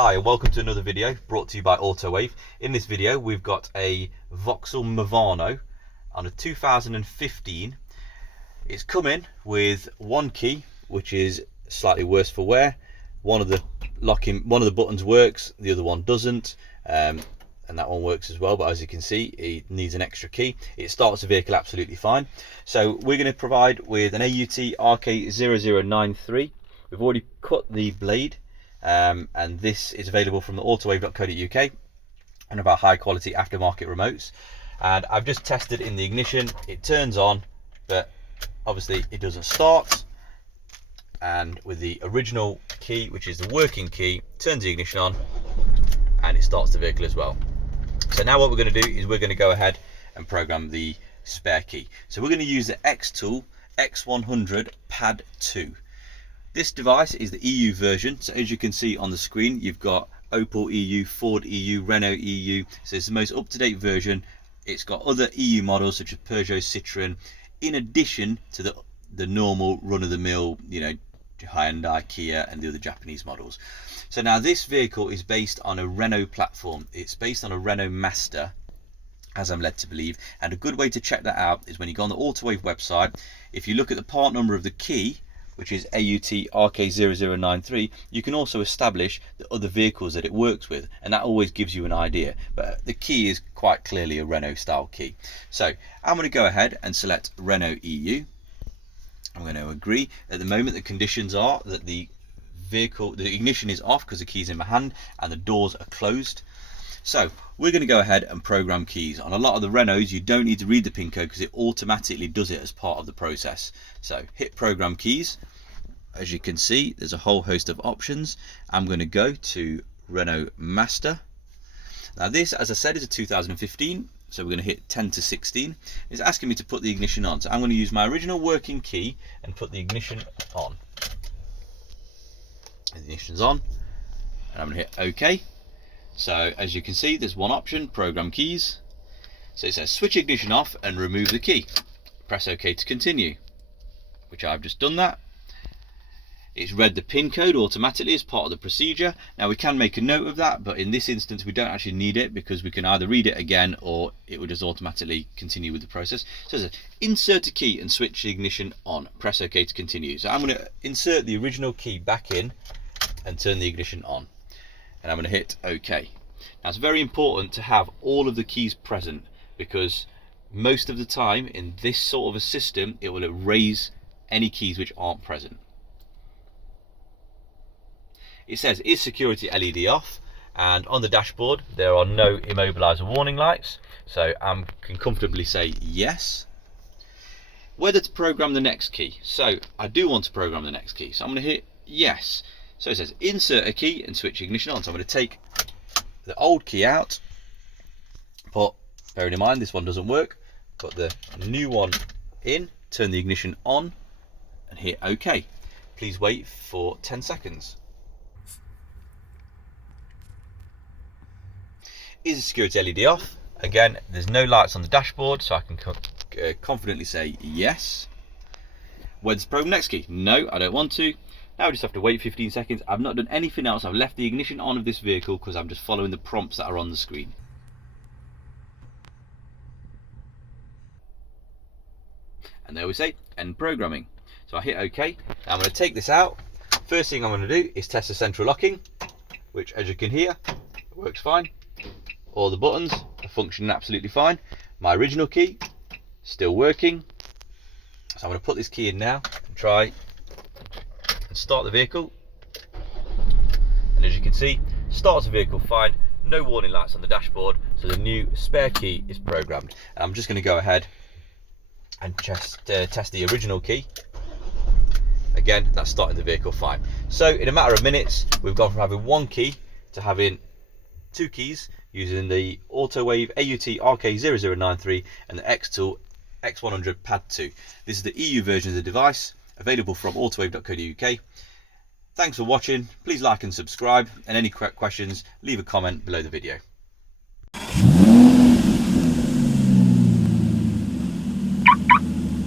Hi and welcome to another video brought to you by Autowave. In this video we've got a Vauxhall Movano on a 2015. It's coming with one key which is slightly worse for wear. One of the buttons works, the other one doesn't, and that one works as well, but as you can see it needs an extra key. It starts the vehicle absolutely fine. So we're going to provide with an AUT RK0093. We've already cut the blade, and this is available from the autowave.co.uk, one of our high quality aftermarket remotes. And I've just tested in the ignition, it turns on, but obviously it doesn't start. And with the original key, which is the working key, turns the ignition on and it starts the vehicle as well. So now what we're going to do is we're going to go ahead and program the spare key. So we're going to use the XTool X100 Pad 2. This device is the EU version, so as you can see on the screen you've got Opel EU, Ford EU, Renault EU, so it's the most up-to-date version. It's got other EU models such as Peugeot, Citroën, in addition to the normal run-of-the-mill, you know, Hyundai, Kia and the other Japanese models. So now this vehicle is based on a Renault platform. It's based on a Renault Master, as I'm led to believe, and a good way to check that out is when you go on the Autowave website. If you look at the part number of the key, which is AUT RK0093, you can also establish the other vehicles that it works with, and that always gives you an idea. But the key is quite clearly a Renault style key. So I'm going to go ahead and select Renault EU. I'm going to agree. At the moment the conditions are that the ignition is off because the key's in my hand and the doors are closed. So we're going to go ahead and program keys. On a lot of the Renaults you don't need to read the pin code because it automatically does it as part of the process. So hit program keys. As you can see there's a whole host of options. I'm going to go to Renault Master. Now this, as I said, is a 2015, so we're going to hit 10 to 16. It's asking me to put the ignition on, so I'm going to use my original working key and put the ignition on. The ignition's on and I'm going to hit OK. So as you can see there's one option, program keys. So it says switch ignition off and remove the key. Press OK to continue, which I've just done that. It's read the pin code automatically as part of the procedure. Now we can make a note of that, but in this instance we don't actually need it because we can either read it again or it will just automatically continue with the process. So it says insert a key and switch the ignition on. Press OK to continue. So I'm going to insert the original key back in and turn the ignition on. And I'm going to hit OK. Now it's very important to have all of the keys present because most of the time in this sort of a system it will erase any keys which aren't present. It says is security LED off, and on the dashboard there are no immobilizer warning lights, so I can comfortably say yes. Whether to program the next key, so I do want to program the next key, so I'm going to hit yes. So it says insert a key and switch ignition on. So I'm going to take the old key out, but bearing in mind this one doesn't work, put the new one in, turn the ignition on and hit OK. Please wait for 10 seconds. Is the security LED off? Again, there's no lights on the dashboard, so I can confidently say yes. Where's the program next key? No, I don't want to. Now I just have to wait 15 seconds. I've not done anything else. I've left the ignition on of this vehicle because I'm just following the prompts that are on the screen. And there we say end programming. So I hit OK. Now I'm going to take this out. First thing I'm going to do is test the central locking, which as you can hear works fine. All the buttons are functioning absolutely fine. My original key still working. So I'm going to put this key in now and try and start the vehicle. And as you can see, starts the vehicle fine. No warning lights on the dashboard. So the new spare key is programmed. And I'm just going to go ahead and just test the original key. Again, that's starting the vehicle fine. So in a matter of minutes, we've gone from having one key to having two keys using the Autowave AUT RK0093 and the XTool X100 Pad 2. This is the EU version of the device, available from autowave.co.uk. Thanks for watching. Please like and subscribe, and any questions leave a comment below the video.